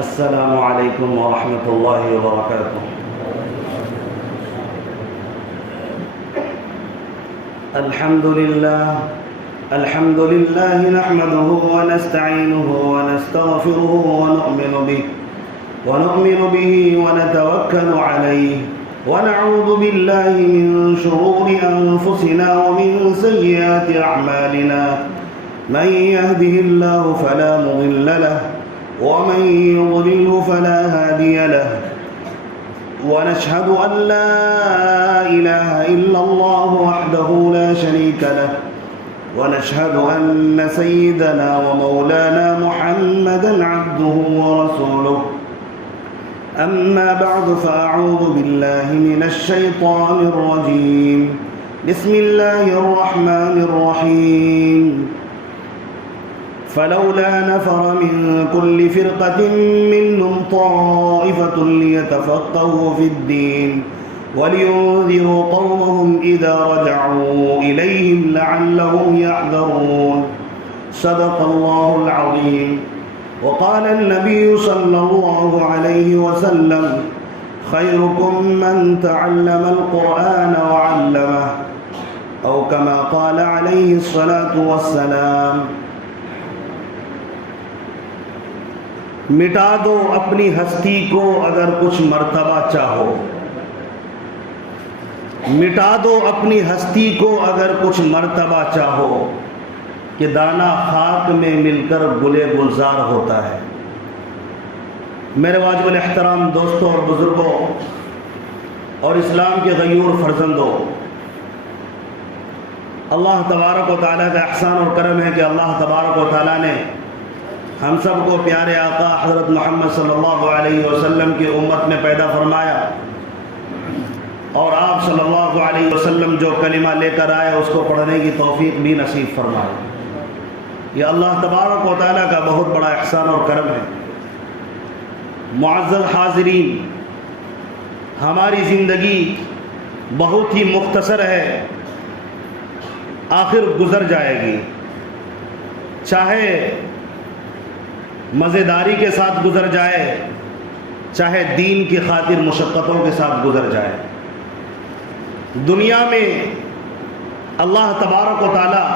السلام علیکم ورحمۃ اللہ وبرکاتہ۔ الحمد للہ نحمده ونستعینه ونستغفره ونؤمن به ونتوکل علیہ ونعوذ باللہ من شرور انفسنا ومن سیئات اعمالنا من يهده الله فلا مضل له ومن يضلل فلا هادي له ونشهد أن لا إله إلا الله وحده لا شريك له ونشهد أن سيدنا ومولانا محمدا عبده ورسوله أما بعد فأعوذ بالله من الشيطان الرجيم بسم الله الرحمن الرحيم فلولا نفر من كل فرقة منهم طائفة ليتفقهوا في الدين ولينذروا قومهم إذا رجعوا إليهم لعلهم يحذرون صدق الله العظيم وقال النبي صلى الله عليه وسلم خيركم من تعلم القرآن وعلمه أو كما قال عليه الصلاة والسلام۔ مٹا دو اپنی ہستی کو اگر کچھ مرتبہ چاہو، مٹا دو اپنی ہستی کو اگر کچھ مرتبہ چاہو کہ دانہ خاک میں مل کر گلے گلزار ہوتا ہے۔ میرے واجب الاحترام دوستوں اور بزرگوں اور اسلام کے غیور فرزندوں، اللہ تبارک و تعالیٰ کا احسان اور کرم ہے کہ اللہ تبارک و تعالیٰ نے ہم سب کو پیارے آقا حضرت محمد صلی اللہ علیہ وسلم کی امت میں پیدا فرمایا، اور آپ صلی اللہ علیہ وسلم جو کلمہ لے کر آئے اس کو پڑھنے کی توفیق بھی نصیب فرمائے۔ یہ اللہ تبارک و تعالیٰ کا بہت بڑا احسان اور کرم ہے۔ معزز حاضرین، ہماری زندگی بہت ہی مختصر ہے، آخر گزر جائے گی، چاہے مزیداری کے ساتھ گزر جائے، چاہے دین کی خاطر مشقتوں کے ساتھ گزر جائے۔ دنیا میں اللہ تبارک و تعالیٰ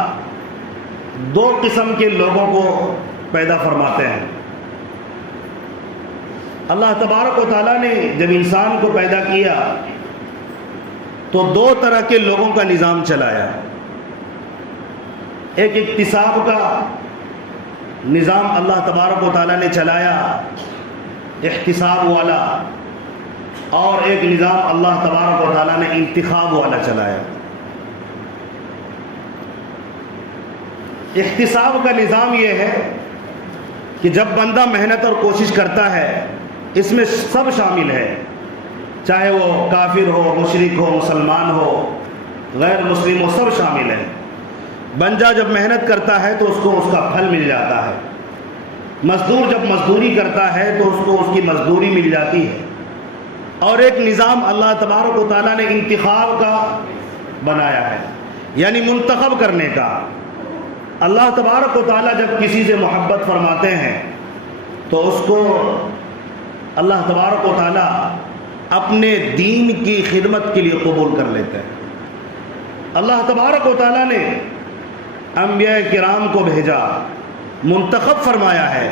دو قسم کے لوگوں کو پیدا فرماتے ہیں۔ اللہ تبارک و تعالیٰ نے جب انسان کو پیدا کیا تو دو طرح کے لوگوں کا نظام چلایا۔ ایک اکتساب کا نظام اللہ تبارک و تعالیٰ نے چلایا، احتساب والا، اور ایک نظام اللہ تبارک و تعالیٰ نے انتخاب والا چلایا۔ احتساب کا نظام یہ ہے کہ جب بندہ محنت اور کوشش کرتا ہے، اس میں سب شامل ہے، چاہے وہ کافر ہو، مشرک ہو، مسلمان ہو، غیر مسلم ہو، سب شامل ہے۔ بنجا جب محنت کرتا ہے تو اس کو اس کا پھل مل جاتا ہے، مزدور جب مزدوری کرتا ہے تو اس کو اس کی مزدوری مل جاتی ہے۔ اور ایک نظام اللہ تبارک و تعالیٰ نے انتخاب کا بنایا ہے، یعنی منتخب کرنے کا۔ اللہ تبارک و تعالیٰ جب کسی سے محبت فرماتے ہیں تو اس کو اللہ تبارک و تعالیٰ اپنے دین کی خدمت کے لیے قبول کر لیتے ہیں۔ اللہ تبارک و تعالیٰ نے انبیاء کرام کو بھیجا، منتخب فرمایا ہے۔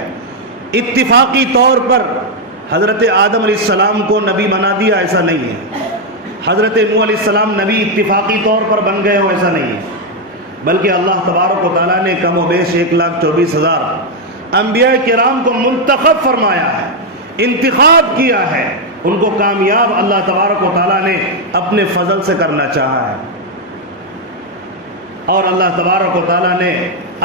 اتفاقی طور پر حضرت آدم علیہ السلام کو نبی بنا دیا، ایسا نہیں ہے۔ حضرت نوح علیہ السلام نبی اتفاقی طور پر بن گئے ہو، ایسا نہیں ہے، بلکہ اللہ تبارک و تعالیٰ نے کم و بیش 1,24,000 انبیاء کرام کو منتخب فرمایا ہے، انتخاب کیا ہے۔ ان کو کامیاب اللہ تبارک و تعالیٰ نے اپنے فضل سے کرنا چاہا ہے، اور اللہ تبارک و تعالیٰ نے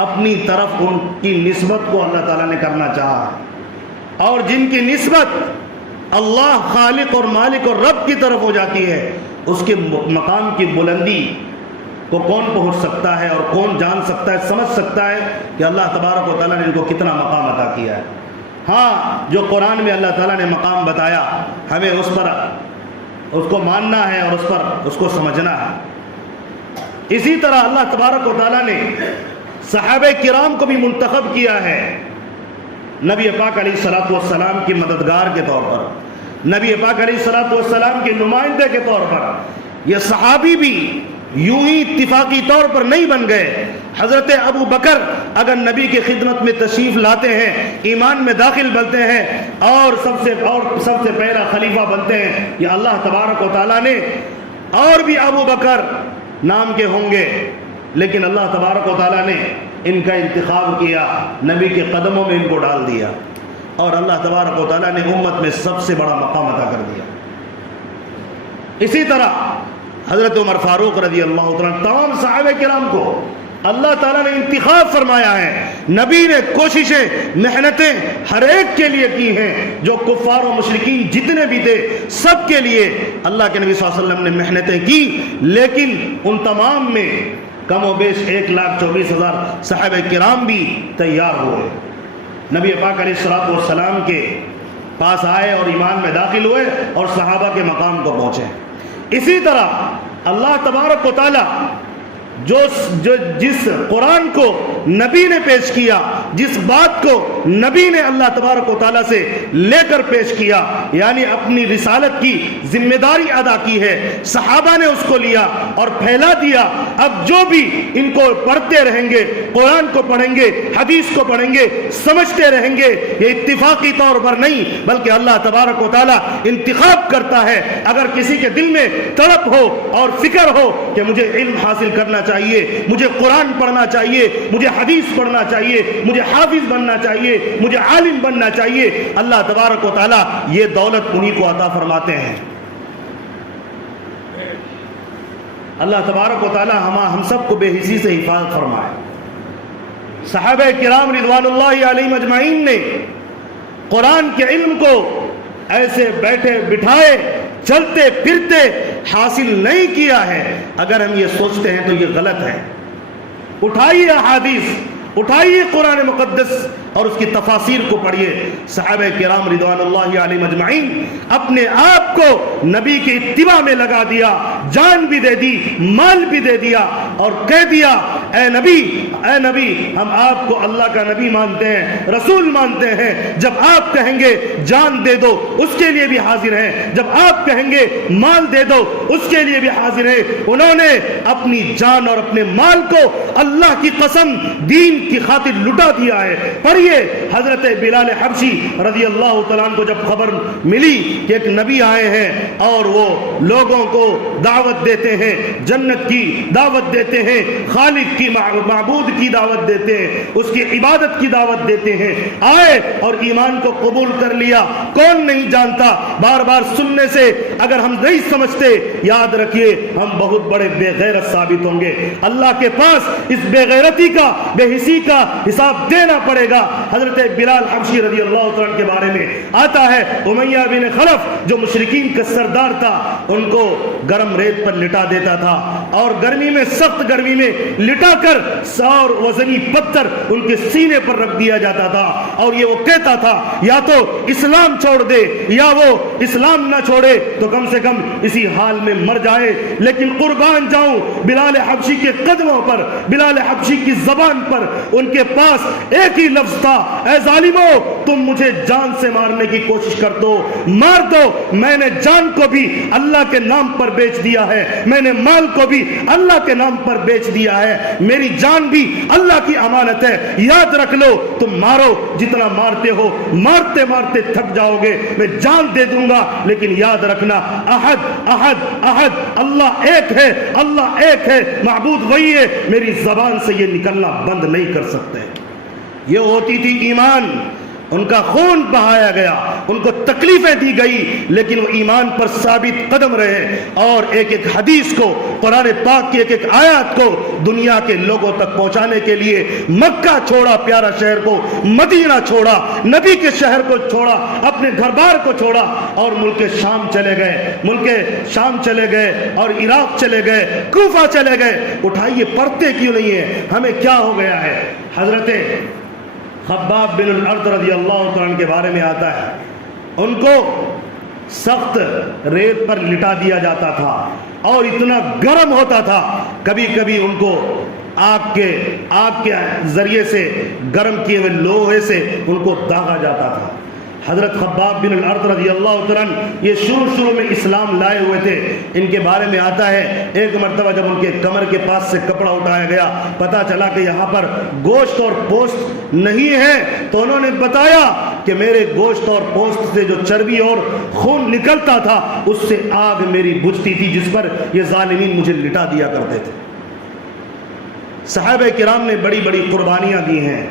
اپنی طرف ان کی نسبت کو اللہ تعالیٰ نے کرنا چاہا ہے۔ اور جن کی نسبت اللہ خالق اور مالک اور رب کی طرف ہو جاتی ہے، اس کے مقام کی بلندی کو کون پہنچ سکتا ہے اور کون جان سکتا ہے، سمجھ سکتا ہے کہ اللہ تبارک و تعالیٰ نے ان کو کتنا مقام عطا کیا ہے۔ ہاں، جو قرآن میں اللہ تعالیٰ نے مقام بتایا، ہمیں اس پر اس کو ماننا ہے اور اس کو سمجھنا ہے۔ اسی طرح اللہ تبارک و تعالیٰ نے صحابہ کرام کو بھی منتخب کیا ہے، نبی پاک علیہ الصلوۃ والسلام کی مددگار کے طور پر، نبی پاک علیہ الصلوۃ والسلام کے نمائندے کے طور پر، یہ صحابی بھی یوں ہی اتفاقی طور پر نہیں بن گئے۔ حضرت ابو بکر اگر نبی کی خدمت میں تشریف لاتے ہیں، ایمان میں داخل بنتے ہیں اور سب سے پہلا خلیفہ بنتے ہیں، یہ اللہ تبارک و تعالیٰ نے، اور بھی ابو بکر نام کے ہوں گے، لیکن اللہ تبارک و تعالیٰ نے ان کا انتخاب کیا، نبی کے قدموں میں ان کو ڈال دیا، اور اللہ تبارک و تعالیٰ نے امت میں سب سے بڑا مقام عطا کر دیا۔ اسی طرح حضرت عمر فاروق رضی اللہ تعالیٰ، تمام صحابہ کرام کو اللہ تعالیٰ نے انتخاب فرمایا ہے۔ نبی نے کوششیں، محنتیں ہر ایک کے لیے کی ہیں، جو کفار و مشرکین جتنے بھی تھے سب کے لیے اللہ کے نبی صلی اللہ علیہ وسلم نے محنتیں کی، لیکن ان تمام میں کم و بیش 1,24,000 صحابہ کرام بھی تیار ہوئے، نبی پاک علیہ الصلوۃ والسلام کے پاس آئے اور ایمان میں داخل ہوئے اور صحابہ کے مقام کو پہنچے۔ اسی طرح اللہ تبارک و تعالی جس قرآن کو نبی نے پیش کیا، جس بات کو نبی نے اللہ تبارک و تعالیٰ سے لے کر پیش کیا، یعنی اپنی رسالت کی ذمہ داری ادا کی ہے، صحابہ نے اس کو لیا اور پھیلا دیا۔ اب جو بھی ان کو پڑھتے رہیں گے، قرآن کو پڑھیں گے، حدیث کو پڑھیں گے، سمجھتے رہیں گے، یہ اتفاقی طور پر نہیں بلکہ اللہ تبارک و تعالیٰ انتخاب کرتا ہے۔ اگر کسی کے دل میں تڑپ ہو اور فکر ہو کہ مجھے علم حاصل کرنا چاہیے، مجھے قرآن پڑھنا چاہیے، مجھے حدیث پڑھنا چاہیے، مجھے حافظ بننا چاہیے، مجھے عالم بننا چاہیے، اللہ تبارک و تعالیٰ یہ دولت انہی کو عطا فرماتے ہیں۔ اللہ تبارک و تعالیٰ ہم سب کو بے حسی سے حفاظت فرمائے۔ صحابہ کرام رضوان اللہ علیہم اجمعین نے قرآن کے علم کو ایسے بیٹھے بٹھائے چلتے پھرتے حاصل نہیں کیا ہے۔ اگر ہم یہ سوچتے ہیں تو یہ غلط ہے۔ اٹھائیے احادیث، اٹھائیے قرآن مقدس اور اس کی تفاسیر کو پڑھیے۔ صحابہ کرام رضوان اللہ علیہم اجمعین اپنے آپ کو نبی کی اتباع میں لگا دیا، جان بھی دے دی، مال بھی دے دیا اور کہہ دیا اے نبی ہم آپ کو اللہ کا نبی مانتے ہیں، رسول مانتے ہیں، جب آپ کہیں گے جان دے دو اس کے لیے بھی حاضر ہیں، جب آپ کہیں گے مال دے دو اس کے لیے بھی حاضر ہیں۔ انہوں نے اپنی جان اور اپنے مال کو اللہ کی قسم دین کی خاطر لٹا دیا ہے۔ پڑھیے حضرت بلال حبشی رضی اللہ تعالیٰ عنہ کو جب خبر ملی کہ ایک نبی آئے ہیں اور وہ لوگوں کو دعوت دیتے ہیں، جنت کی دعوت دیتے ہیں، خالق کی معبود کی دعوت دیتے ہیں، اس کی عبادت کی دعوت دیتے ہیں، آئے اور ایمان کو قبول کر لیا۔ کون نہیں جانتا، بار بار سننے سے اگر ہم نہیں سمجھتے، یاد رکھیے ہم بہت بڑے بے غیرت ثابت ہوں گے۔ اللہ کے پاس اس بے غیرتی کا، بے حسی کا حساب دینا پڑے گا۔ حضرت بلال حبشی رضی اللہ عنہ کے بارے میں آتا ہے امیہ بن خلف جو مشرکین کا سردار تھا، ان کو گرم ریت پر لٹا دیتا تھا اور گرمی میں، سخت گرمی میں لٹا کر سور وزنی پتھر ان کے سینے پر رکھ دیا جاتا تھا اور یہ وہ کہتا تھا یا تو اسلام چھوڑ دے یا وہ اسلام نہ چھوڑے تو کم سے کم اسی حال میں مر جائے، لیکن قربان جاؤں بلال حبشی کے قدموں پر، بلال حبشی کی زبان پر ان کے پاس ایک ہی لفظ تھا، اے ظالمو تم مجھے جان سے مارنے کی کوشش کر دو، مار دو، میں نے جان کو بھی اللہ کے نام پر بیچ دیا ہے، میں نے مال کو بھی اللہ کے نام پر بیچ دیا ہے، میری جان بھی اللہ کی امانت ہے، یاد رکھ لو، تم مارو جتنا مارتے ہو، مارتے مارتے تھک جاؤ گے، میں جان دے دوں گا، لیکن یاد رکھنا احد احد احد، اللہ ایک ہے، اللہ ایک ہے، معبود وہی ہے، میری زبان سے یہ نکلنا بند نہیں کر سکتے۔ یہ ہوتی تھی ایمان، ان کا خون بہایا گیا، ان کو تکلیفیں دی گئی، لیکن وہ ایمان پر ثابت قدم رہے اور ایک ایک حدیث کو، قرآن پاک کی ایک ایک آیات کو دنیا کے لوگوں تک پہنچانے کے لیے مکہ چھوڑا، پیارا شہر کو، مدینہ چھوڑا، نبی کے شہر کو چھوڑا، اپنے گھر بار کو چھوڑا اور ملک شام چلے گئے، ملک شام چلے گئے اور عراق چلے گئے، کوفہ چلے گئے۔ اٹھائیے، پڑھتے کیوں نہیں ہیں؟ ہمیں کیا ہو گیا ہے؟ حضرت خباب بن الارض رضی اللہ عنہ کے بارے میں آتا ہے، ان کو سخت ریت پر لٹا دیا جاتا تھا اور اتنا گرم ہوتا تھا، کبھی کبھی ان کو آگ کے ذریعے سے گرم کیے ہوئے لوہے سے ان کو داغا جاتا تھا۔ حضرت خباب بن الارت رضی اللہ تعالیٰ یہ شروع میں اسلام لائے ہوئے تھے۔ ان کے بارے میں آتا ہے ایک مرتبہ جب ان کے کمر کے پاس سے کپڑا اٹھایا گیا، پتا چلا کہ یہاں پر گوشت اور پوست نہیں ہے، تو انہوں نے بتایا کہ میرے گوشت اور پوست سے جو چربی اور خون نکلتا تھا اس سے آگ میری بجھتی تھی جس پر یہ ظالمین مجھے لٹا دیا کرتے تھے۔ صحابہ کرام نے بڑی بڑی قربانیاں دی ہیں،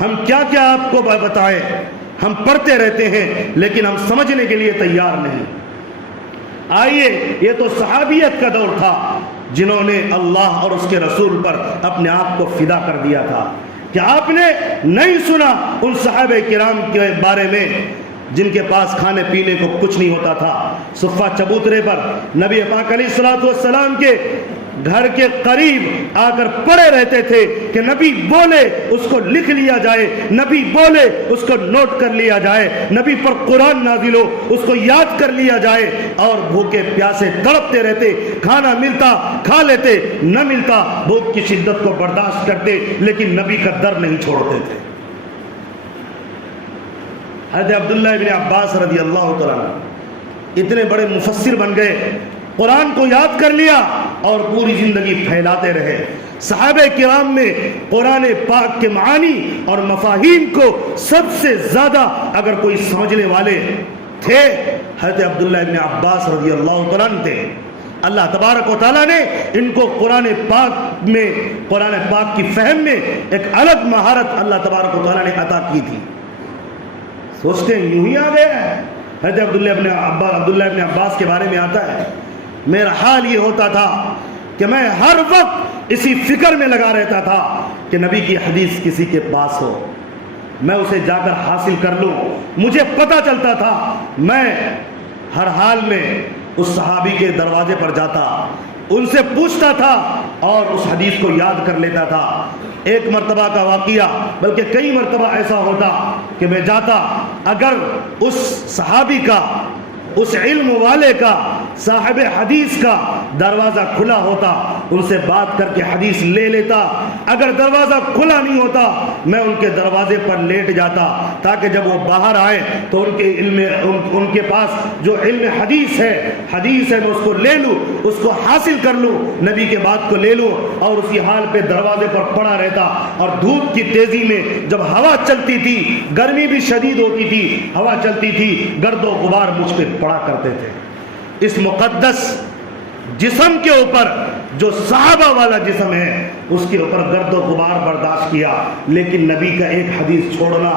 ہم کیا کیا آپ کو بتائیں، ہم پڑھتے رہتے ہیں لیکن ہم سمجھنے کے لیے تیار نہیں۔ آئیے، یہ تو صحابیت کا دور تھا جنہوں نے اللہ اور اس کے رسول پر اپنے آپ کو فدا کر دیا تھا۔ کیا آپ نے نہیں سنا ان صحابہ کرام کے بارے میں جن کے پاس کھانے پینے کو کچھ نہیں ہوتا تھا؟ صفہ چبوترے پر نبی پاک علیہ الصلوۃ والسلام کے گھر کے قریب آ کر پڑے رہتے تھے کہ نبی بولے اس کو لکھ لیا جائے، نبی بولے اس کو نوٹ کر لیا جائے، نبی پر قرآن نازل ہو اس کو یاد کر لیا جائے، اور بھوکے پیاسے تڑپتے رہتے، کھانا ملتا کھا لیتے، نہ ملتا بھوک کی شدت کو برداشت کرتے، لیکن نبی کا در نہیں چھوڑتے تھے۔ حضرت عبداللہ ابن عباس رضی اللہ تعالیٰ اتنے بڑے مفسر بن گئے، قرآن کو یاد کر لیا اور پوری زندگی پھیلاتے رہے۔ صحابہ کرام میں قرآن پاک کے معانی اور مفاہیم کو سب سے زیادہ اگر کوئی سمجھنے والے تھے حضرت عبداللہ ابن عباس رضی اللہ تعالیٰ تھے۔ اللہ تبارک و تعالیٰ نے ان کو قرآن پاک کی فہم میں ایک الگ مہارت اللہ تبارک و تعالیٰ نے عطا کی تھی۔ سوچتے ہیں یوں ہی آ گیا ہے۔ حضرت عبداللہ ابن عباس کے بارے میں آتا ہے میرا حال یہ ہوتا تھا کہ میں ہر وقت اسی فکر میں لگا رہتا تھا کہ نبی کی حدیث کسی کے پاس ہو، میں اسے جا کر حاصل کر لوں۔ مجھے پتہ چلتا تھا، میں ہر حال میں اس صحابی کے دروازے پر جاتا، ان سے پوچھتا تھا اور اس حدیث کو یاد کر لیتا تھا۔ ایک مرتبہ کا واقعہ بلکہ کئی مرتبہ ایسا ہوتا کہ میں جاتا، اگر اس صحابی کا، اس علم والے کا، صاحب حدیث کا دروازہ کھلا ہوتا ان سے بات کر کے حدیث لے لیتا، اگر دروازہ کھلا نہیں ہوتا میں ان کے دروازے پر لیٹ جاتا تاکہ جب وہ باہر آئے تو ان کے پاس جو علم حدیث ہے میں اس کو لے لوں، اس کو حاصل کر لوں، نبی کے بات کو لے لوں، اور اسی حال پہ دروازے پر پڑا رہتا۔ اور دھوپ کی تیزی میں جب ہوا چلتی تھی، گرمی بھی شدید ہوتی تھی، ہوا چلتی تھی، گرد و غبار مجھ پہ پڑا کرتے تھے۔ اس مقدس جسم کے اوپر جو صحابہ والا جسم ہے اس کے اوپر گرد و غبار برداشت کیا، لیکن نبی کا ایک حدیث چھوڑنا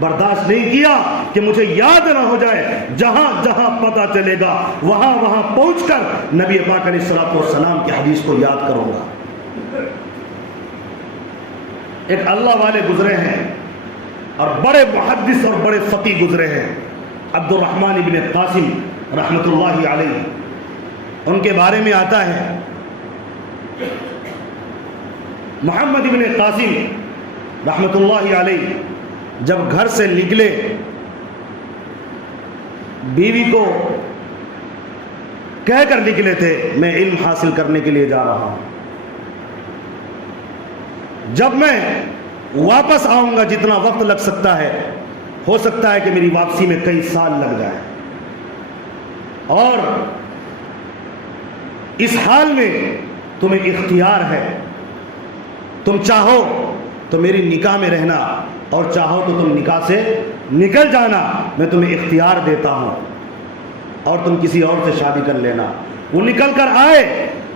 برداشت نہیں کیا کہ مجھے یاد نہ ہو جائے۔ جہاں جہاں پتہ چلے گا وہاں پہنچ کر نبی پاک علیہ الصلوۃ والسلام کی حدیث کو یاد کروں گا۔ ایک اللہ والے گزرے ہیں اور بڑے محدث اور بڑے فقیہ گزرے ہیں، عبد الرحمن ابن قاسم رحمۃ اللہ علیہ۔ ان کے بارے میں آتا ہے محمد ابن قاسم رحمۃ اللہ علیہ جب گھر سے نکلے، بیوی کو کہہ کر نکلے تھے میں علم حاصل کرنے کے لیے جا رہا ہوں، جب میں واپس آؤں گا جتنا وقت لگ سکتا ہے، ہو سکتا ہے کہ میری واپسی میں کئی سال لگ جائے، اور اس حال میں تمہیں اختیار ہے، تم چاہو تو میری نکاح میں رہنا اور چاہو تو تم نکاح سے نکل جانا، میں تمہیں اختیار دیتا ہوں اور تم کسی اور سے شادی کر لینا۔ وہ نکل کر آئے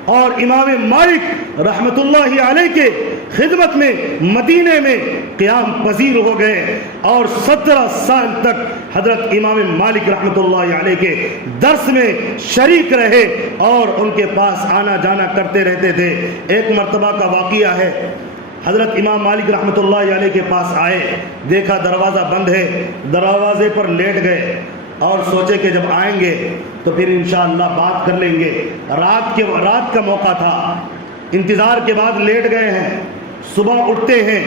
اور امام مالک رحمت اللہ علیہ کے خدمت میں مدینے میں قیام پذیر ہو گئے، اور 17 سال تک حضرت امام مالک رحمت اللہ علیہ کے درس میں شریک رہے اور ان کے پاس آنا جانا کرتے رہتے تھے۔ ایک مرتبہ کا واقعہ ہے، حضرت امام مالک رحمت اللہ علیہ کے پاس آئے، دیکھا دروازہ بند ہے، دروازے پر لیٹ گئے اور سوچے کہ جب آئیں گے تو پھر انشاءاللہ بات کر لیں گے۔ رات کا موقع تھا، انتظار کے بعد لیٹ گئے ہیں، صبح اٹھتے ہیں،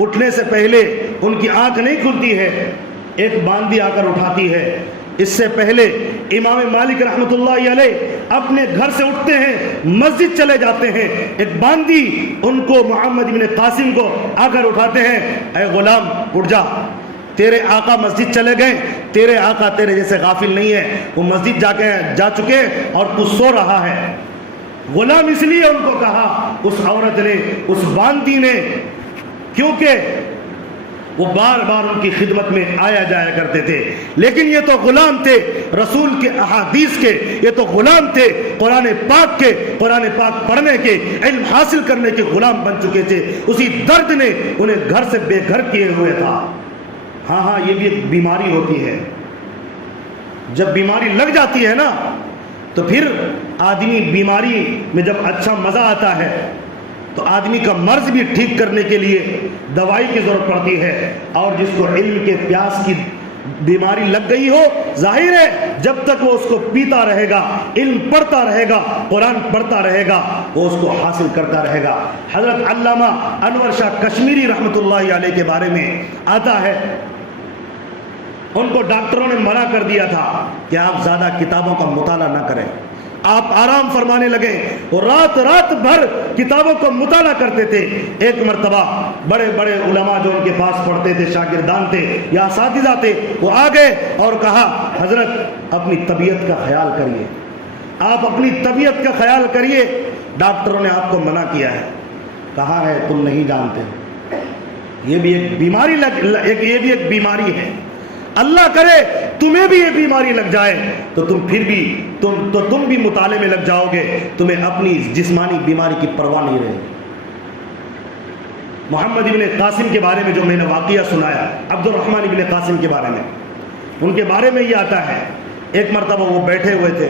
اٹھنے سے پہلے ان کی آنکھ نہیں کھلتی ہے، ایک باندی آ کر اٹھاتی ہے، اس سے پہلے امام مالک رحمۃ اللہ علیہ اپنے گھر سے اٹھتے ہیں، مسجد چلے جاتے ہیں، ایک باندی ان کو محمد بن قاسم کو آ کر اٹھاتے ہیں، اے غلام اٹھ جا، تیرے آقا مسجد چلے گئے، تیرے آقا تیرے جیسے غافل نہیں ہے، وہ مسجد جا چکے اور تو سو رہا ہے۔ غلام اس لیے ان کو کہا، اس عورت نے، اس باندی نے، کیونکہ وہ بار بار ان کی خدمت میں آیا جایا کرتے تھے، لیکن یہ تو غلام تھے رسول کے احادیث کے، یہ تو غلام تھے قرآن پاک کے، قرآن پاک پڑھنے کے، علم حاصل کرنے کے غلام بن چکے تھے۔ اسی درد نے انہیں گھر سے بے گھر کیے ہوئے تھا۔ ہاں یہ بھی ایک بیماری ہوتی ہے، جب بیماری لگ جاتی ہے نا تو پھر آدمی بیماری میں جب اچھا مزہ آتا ہے تو آدمی کا مرض بھی ٹھیک کرنے کے لیے دوائی کی ضرورت پڑتی ہے، اور جس کو علم کے پیاس کی بیماری لگ گئی ہو، ظاہر ہے جب تک وہ اس کو پیتا رہے گا، علم پڑھتا رہے گا، قرآن پڑھتا رہے گا، وہ اس کو حاصل کرتا رہے گا۔ حضرت علامہ انور شاہ کشمیری رحمۃ اللہ علیہ کے بارے میں آتا ہے، ان کو ڈاکٹروں نے منع کر دیا تھا کہ آپ زیادہ کتابوں کا مطالعہ نہ کریں، آپ آرام فرمانے لگے، وہ رات بھر کتابوں کو مطالعہ کرتے تھے۔ ایک مرتبہ بڑے بڑے علماء جو ان کے پاس پڑھتے تھے، شاگردان تھے یا اساتذہ تھے، وہ آ گئے اور کہا، حضرت اپنی طبیعت کا خیال کریے، آپ اپنی طبیعت کا خیال کریے، ڈاکٹروں نے آپ کو منع کیا ہے۔ کہا ہے تم نہیں جانتے، یہ بھی ایک بیماری یہ بھی ایک بیماری ہے، اللہ کرے تمہیں بھی یہ بیماری لگ جائے تو تم بھی مطالعے میں لگ جاؤ گے، تمہیں اپنی جسمانی بیماری کی پرواہ نہیں رہے گی۔ محمد ابن قاسم کے بارے میں جو میں نے واقعہ سنایا، عبد الرحمن ابن قاسم کے بارے میں، ان کے بارے میں یہ آتا ہے، ایک مرتبہ وہ بیٹھے ہوئے تھے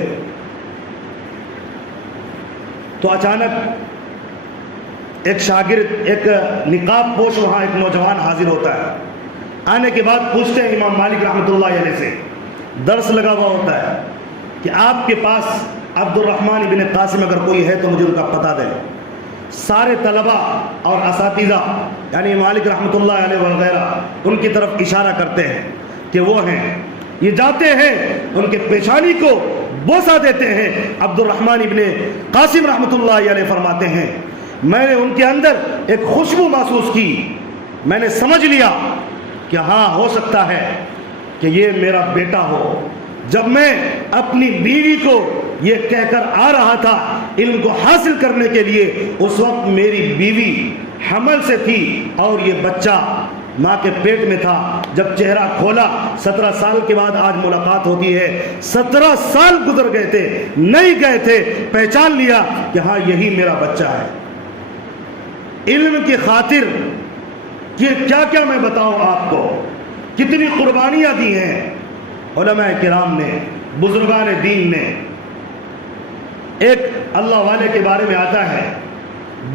تو اچانک ایک شاگرد، ایک نقاب پوش وہاں ایک نوجوان حاضر ہوتا ہے، آنے کے بعد پوچھتے ہیں امام مالک رحمۃ اللہ علیہ سے، درس لگا ہوا ہوتا ہے کہ آپ کے پاس عبد الرحمن ابن قاسم اگر کوئی ہے تو مجھے ان کا پتہ دیں۔ سارے طلبہ اور اساتذہ یعنی مالک رحمۃ اللہ علیہ وغیرہ ان کی طرف اشارہ کرتے ہیں کہ وہ ہیں، یہ جاتے ہیں ان کے پیشانی کو بوسہ دیتے ہیں۔ عبد الرحمن ابن قاسم رحمۃ اللہ علیہ فرماتے ہیں، میں نے ان کے اندر ایک خوشبو محسوس کی، میں نے سمجھ لیا کہ ہاں ہو سکتا ہے کہ یہ میرا بیٹا ہو۔ جب میں اپنی بیوی کو یہ کہہ کر آ رہا تھا علم کو حاصل کرنے کے لیے، اس وقت میری بیوی حمل سے تھی اور یہ بچہ ماں کے پیٹ میں تھا۔ جب چہرہ کھولا، 17 سال کے بعد آج ملاقات ہوتی ہے، 17 سال گزر گئے تھے، نہیں گئے تھے، پہچان لیا کہ ہاں یہی میرا بچہ ہے۔ علم کی خاطر یہ کیا میں بتاؤں آپ کو، کتنی قربانیاں دی ہیں علماء کرام نے، بزرگان دین نے۔ ایک اللہ والے کے بارے میں آتا ہے،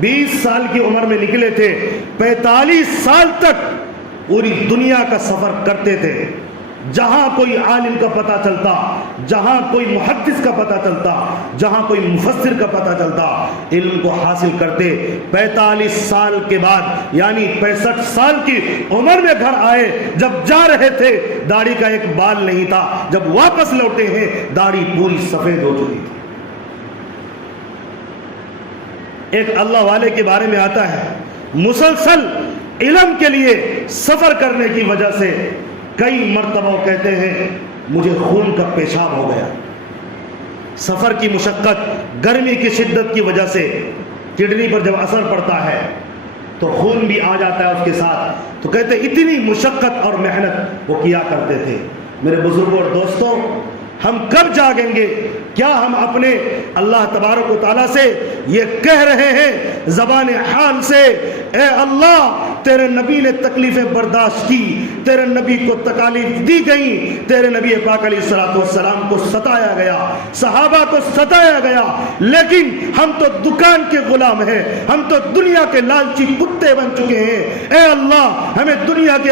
20 سال کی عمر میں نکلے تھے، 45 سال تک پوری دنیا کا سفر کرتے تھے، جہاں کوئی عالم کا پتہ چلتا، جہاں کوئی محدث کا پتہ چلتا، جہاں کوئی مفسر کا پتہ چلتا، علم کو حاصل کرتے۔ 45 سال کے بعد یعنی 65 سال کی عمر میں گھر آئے، جب جا رہے تھے داڑھی کا ایک بال نہیں تھا، جب واپس لوٹے ہیں داڑھی پوری سفید ہو چکی تھی۔ ایک اللہ والے کے بارے میں آتا ہے، مسلسل علم کے لیے سفر کرنے کی وجہ سے کئی مرتبہ کہتے ہیں مجھے خون کا پیشاب ہو گیا۔ سفر کی مشقت، گرمی کی شدت کی وجہ سے کڈنی پر جب اثر پڑتا ہے تو خون بھی آ جاتا ہے اس کے ساتھ، تو کہتے اتنی مشقت اور محنت وہ کیا کرتے تھے۔ میرے بزرگوں اور دوستوں، ہم کب جاگیں گے؟ کیا ہم اپنے اللہ تبارک و تعالیٰ سے یہ کہہ رہے ہیں زبان حال سے، اے اللہ تیرے نبی نے تکلیفیں برداشت کی، تیرے نبی کو تکالیف دی گئی، تیرے نبی پاک علیہ الصلوۃ والسلام کو ستایا گیا، صحابہ کو ستایا گیا، لیکن ہم تو دکان کے غلام ہیں، ہم تو دنیا کے لالچی کتے بن چکے ہیں۔ اے اللہ ہمیں دنیا کے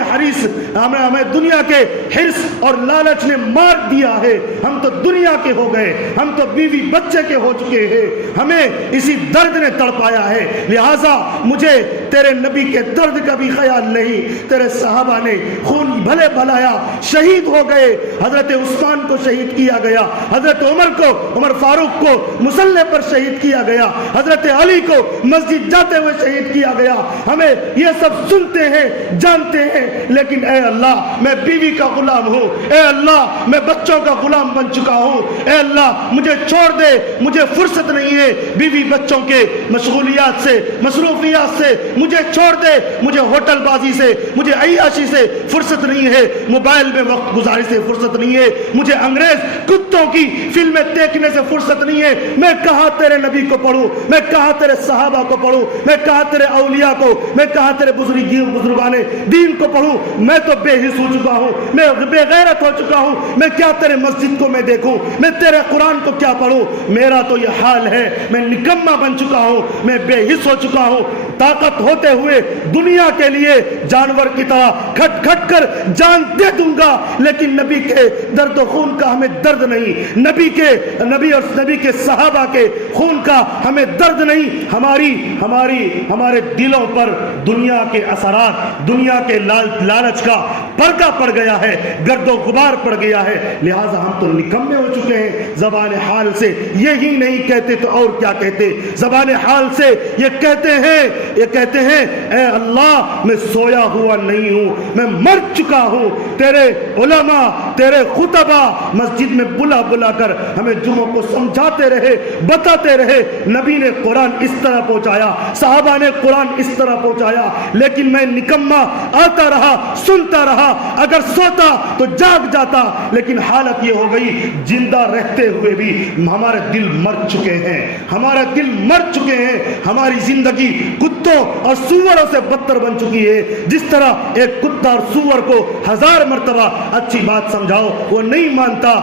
ہمیں دنیا کے حرص اور لالچ نے مار دیا ہے، ہم تو دنیا کے ہو گئے، ہم تو بیوی بچے کے ہو چکے ہیں، ہمیں اسی درد نے تڑپایا ہے، لہٰذا مجھے تیرے نبی کے درد کا بھی خیال نہیں. تیرے صحابہ نے خون بھلے بھلایا شہید ہو گئے. حضرت عثمان کو شہید کیا گیا, حضرت عمر فاروق کو مسلح پر شہید کیا گیا, حضرت علی کو مسجد جاتے ہوئے شہید کیا گیا. ہمیں یہ سب سنتے ہیں, جانتے ہیں, لیکن اے اللہ میں بیوی کا غلام ہوں, اے اللہ میں بچوں کا غلام بن چکا ہوں, اے اللہ مجھے چھوڑ دے, مجھے فرصت نہیں ہے بیوی بچوں کے مشغولیات سے, مصروفیات سے, مجھے چھوڑ دے, مجھے ہوٹل بازی سے, مجھے عیاشی سے فرصت نہیں ہے, موبائل میں وقت گزاری سے فرصت نہیں ہے, مجھے انگریز کتوں کی فلمیں دیکھنے سے فرصت نہیں ہے. میں کہاں تیرے نبی کو پڑھوں, میں کہاں تیرے صحابہ کو پڑھوں, میں کہاں تیرے اولیاء کو, میں کہاں تیرے بزرگان دین کو پڑھوں. میں تو بے حس ہو چکا ہوں, میں بے غیرت ہو چکا ہوں. میں کیا تیرے مسجد کو میں دیکھوں, میں تیرے قرآن کو کیا پڑھوں. میرا تو یہ حال ہے, میں نکما بن چکا ہوں, میں بے حس ہو چکا ہوں. طاقت ہوتے ہوئے دنیا کے لیے جانور کی طرح کھٹ کھٹ کر جان دے دوں گا, لیکن نبی کے درد و خون کا ہمیں درد نہیں, نبی اور نبی کے صحابہ کے خون کا ہمیں درد نہیں. ہمارے دلوں پر دنیا کے اثرات, دنیا کے لالچ کا پردہ پڑ گیا ہے, گرد و غبار پڑ گیا ہے. لہٰذا ہم تو نکمے ہو چکے ہیں. زبان حال سے یہی نہیں کہتے تو اور کیا کہتے. زبان حال سے یہ کہتے ہیں اے اللہ میں سویا ہوا نہیں ہوں, میں مر چکا ہوں. تیرے علماء, تیرے خطبہ مسجد میں بلا بلا کر ہمیں جمعوں کو سمجھاتے رہے, بتاتے رہے. نبی نے قرآن اس طرح پہنچایا, صحابہ نے قرآن اس طرح پہنچایا, لیکن میں نکما آتا رہا, سنتا رہا. اگر سوتا تو جاگ جاتا, لیکن حالت یہ ہو گئی زندہ رہتے ہوئے بھی ہمارے دل مر چکے ہیں, ہمارے دل مر چکے ہیں. ہماری زندگی کتوں اور سوروں سے بدتر بن چکی ہے. جس طرح ایک کتا اور سور کو 1000 مرتبہ اچھی بات سمجھاؤ وہ نہیں مانتا.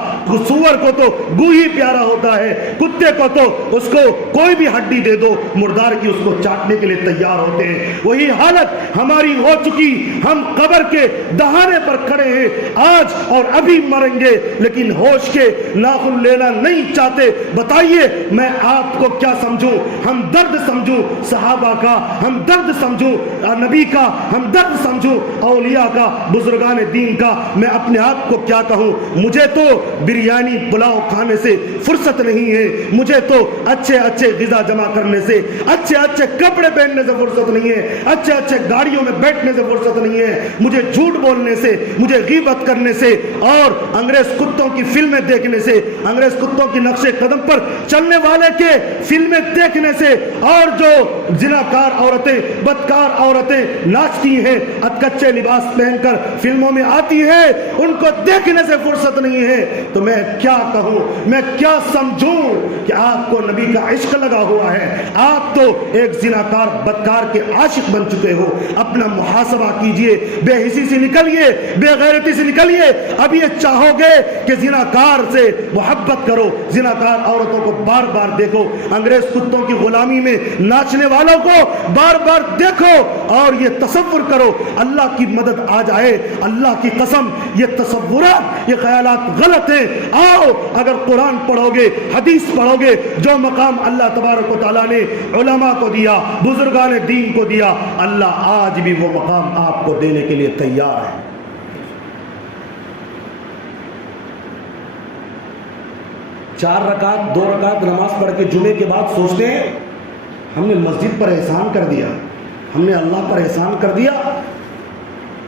سور کو تو گوہی پیارا ہوتا ہے, کتے کو تو اس کو کوئی بھی ہڈی دے دو مردار کی اس کو چاٹنے کے لیے تیار ہوتے ہیں. وہی حالت ہماری ہو چکی. ہم قبر کے دہانے پر کھڑے ہیں آج اور ابھی مریں گے, لیکن ہوش کے ناخن لینا نہیں چاہتے. بتائیے میں آپ کو کیا سمجھوں, ہم درد سمجھوں صحابہ کا, ہم درد سمجھوں نبی کا, ہم درد سمجھوں اولیاء کا, بزرگان دین کا. میں اپنے آپ کو کیا کہوں. مجھے تو بریانی پلاؤ کھانے سے فرصت نہیں ہے, مجھے تو اچھے غذا جمع کرنے سے, اچھے کپڑے پہننے سے فرصت نہیں ہے, اچھے گاڑیوں میں بیٹھنے سے فرصت نہیں ہے. مجھے جھوٹ بولنے سے, مجھے غیبت کرنے سے, اور انگریز کتوں کی فلمیں دیکھنے سے, انگریز کتوں کی نقش قدم پر چلنے والے کے فلمیں دیکھنے سے, اور جو زناکار عورتیں, بدکار عورتیں ناچتی ہیں, کچے لباس پہن کر فلموں میں آتی ہیں, ان کو دیکھنے سے فرصت نہیں ہے. تو میں کیا کہوں, میں کیا سمجھوں کہ آپ کو نبی کا عشق لگا ہوا ہے. آپ تو ایک زناکار بدکار کے عاشق بن چکے ہو. اپنا محاسبہ کیجئے, بے حسی سے نکلیے, بے غیرتی سے نکلیے. اب یہ چاہو گے کہ زناکار سے محبت کرو, زناکار عورتوں کو بار بار دیکھو, انگریز کتوں کی غلامی میں ناچنے والوں کو بار بار دیکھو, اور یہ تصور کرو اللہ کی مدد آ جائے. اللہ کی قسم یہ تصورات, یہ خیالات غلط ہیں. آؤ اگر قرآن پڑھو گے, حدیث پڑھو گے, جو مقام اللہ تبارک و تعالیٰ نے علماء کو دیا, بزرگان دین کو دیا, اللہ آج بھی وہ مقام آپ کو دینے کے لیے تیار ہے. چار رکعت 2 رکعت نماز پڑھ کے جمعے کے بعد سوچتے ہیں ہم نے مسجد پر احسان کر دیا, ہم نے اللہ پر احسان کر دیا.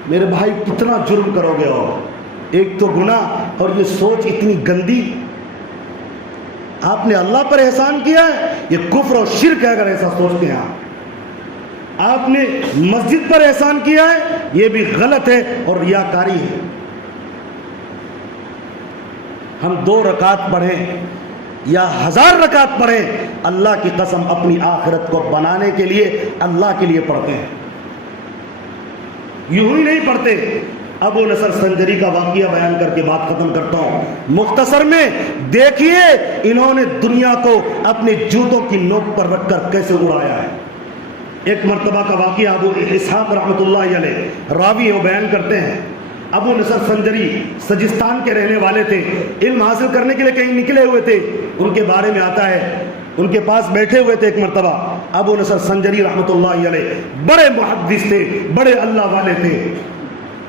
میرے بھائی کتنا جرم کرو گے, اور ایک تو گناہ اور یہ سوچ اتنی گندی. آپ نے اللہ پر احسان کیا ہے, یہ کفر اور شرک ہے اگر ایسا سوچتے ہیں. آپ نے مسجد پر احسان کیا ہے, یہ بھی غلط ہے اور ریاکاری ہے. ہم 2 رکعت پڑھیں یا 1000 رکعت پڑھیں, اللہ کی قسم اپنی آخرت کو بنانے کے لیے اللہ کے لیے پڑھتے ہیں, یوں ہی نہیں پڑھتے. ابو نصر سنجری کا واقعہ بیان کر کے بات ختم کرتا ہوں. مختصر میں دیکھیے انہوں نے دنیا کو اپنے جوتوں کی نوک پر رکھ کر کیسے اڑایا ہے. ایک مرتبہ کا واقعہ ابو اسحاق رحمۃ اللہ علیہ راوی وہ بیان کرتے ہیں. ابو نصر سنجری سجستان کے رہنے والے تھے, علم حاصل کرنے کے لیے کہیں نکلے ہوئے تھے. ان کے بارے میں آتا ہے ان کے پاس بیٹھے ہوئے تھے ایک مرتبہ, ابو نصر سنجری رحمۃ اللہ علیہ بڑے محدث تھے، بڑے اللہ والے تھے،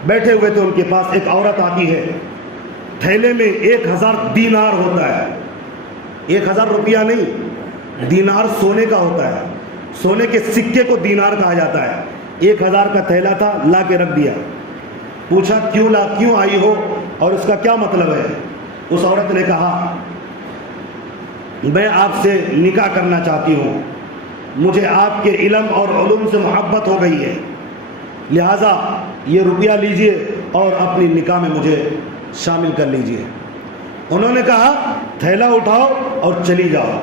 بیٹھے ہوئے تھے، ان کے پاس ایک عورت آتی ہے، تھیلے میں 1000 دینار ہوتا ہے، 1000 روپیہ نہیں، دینار سونے کا ہوتا ہے، سونے کے سکے کو دینار کہا جاتا ہے، 1000 کا تھیلا تھا، لا کے رکھ دیا، پوچھا کیوں آئی ہو اور اس کا کیا مطلب ہے؟ اس عورت نے کہا میں آپ سے نکاح کرنا چاہتی ہوں، مجھے آپ کے علم اور علوم سے محبت ہو گئی ہے، لہٰذا یہ روپیہ لیجئے اور اپنی نکاح میں مجھے شامل کر لیجئے۔ انہوں نے کہا تھیلا اٹھاؤ اور چلی جاؤ۔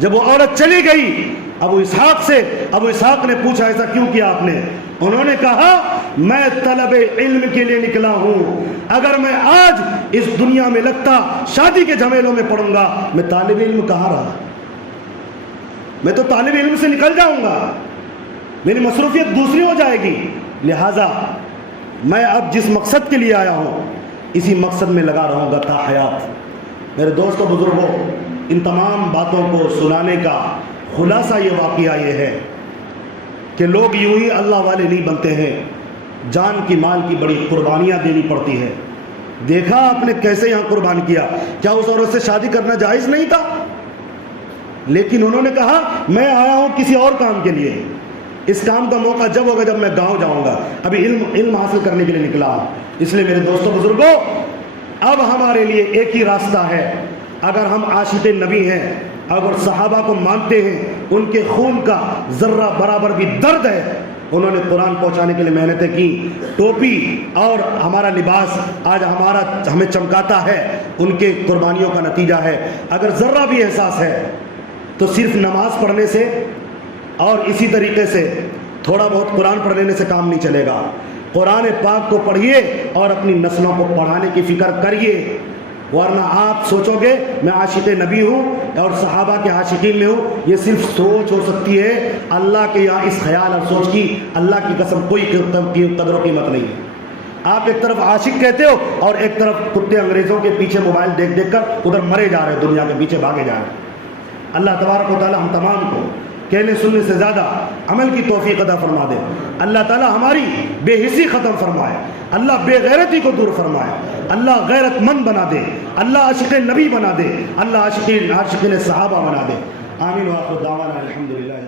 جب وہ عورت چلی گئی، ابو اسحاق نے پوچھا ایسا کیوں کیا آپ نے؟ انہوں نے کہا میں طلب علم کے لیے نکلا ہوں، اگر میں آج اس دنیا میں لگتا شادی کے جھمیلوں میں پڑوں گا، میں طالب علم کہاں رہا؟ میں تو طالب علم سے نکل جاؤں گا، میری مصروفیت دوسری ہو جائے گی، لہٰذا میں اب جس مقصد کے لیے آیا ہوں اسی مقصد میں لگا رہوں گا تا حیات۔ میرے دوستوں بزرگوں، ان تمام باتوں کو سنانے کا خلاصہ یہ واقعہ یہ ہے کہ لوگ یوں ہی اللہ والے نہیں بنتے ہیں، جان کی مال کی بڑی قربانیاں دینی پڑتی ہے۔ دیکھا آپ نے کیسے یہاں قربان کیا؟ کیا اس عورت سے شادی کرنا جائز نہیں تھا؟ لیکن انہوں نے کہا میں آیا ہوں کسی اور کام کے لیے، اس کام کا موقع جب ہوگا جب میں گاؤں جاؤں گا، ابھی علم حاصل کرنے کے لیے نکلا ہوں۔ اس لیے میرے دوستوں بزرگوں، اب ہمارے لیے ایک ہی راستہ ہے، اگر ہم عاشق نبی ہیں، اگر صحابہ کو مانتے ہیں، ان کے خون کا ذرہ برابر بھی درد ہے، انہوں نے قرآن پہنچانے کے لیے محنتیں کی، ٹوپی اور ہمارا لباس آج ہمیں چمکاتا ہے، ان کے قربانیوں کا نتیجہ ہے۔ اگر ذرہ بھی احساس ہے تو صرف نماز پڑھنے سے اور اسی طریقے سے تھوڑا بہت قرآن پڑھ لینے سے کام نہیں چلے گا۔ قرآن پاک کو پڑھیے اور اپنی نسلوں کو پڑھانے کی فکر کریے، ورنہ آپ سوچو گے میں عاشق نبی ہوں اور صحابہ کے عاشقین میں ہوں، یہ صرف سوچ ہو سکتی ہے، اللہ کے یہاں اس خیال اور سوچ کی اللہ کی قسم کوئی قدر و قیمت نہیں ہے۔ آپ ایک طرف عاشق کہتے ہو اور ایک طرف کتے انگریزوں کے پیچھے موبائل دیکھ دیکھ کر ادھر مرے جا رہے ہیں، دنیا کے پیچھے بھاگے جا رہے ہیں۔ اللہ تبارک و تعالی ہم تمام کو کہنے سننے سے زیادہ عمل کی توفیق عطا فرما دے۔ اللہ تعالی ہماری بے حسی ختم فرمائے، اللہ بے غیرتی کو دور فرمائے، اللہ غیرت مند بنا دے، اللہ عاشق نبی بنا دے، اللہ عاشقین صحابہ بنا دے۔ آمین وآخر دعوانا الحمدللہ۔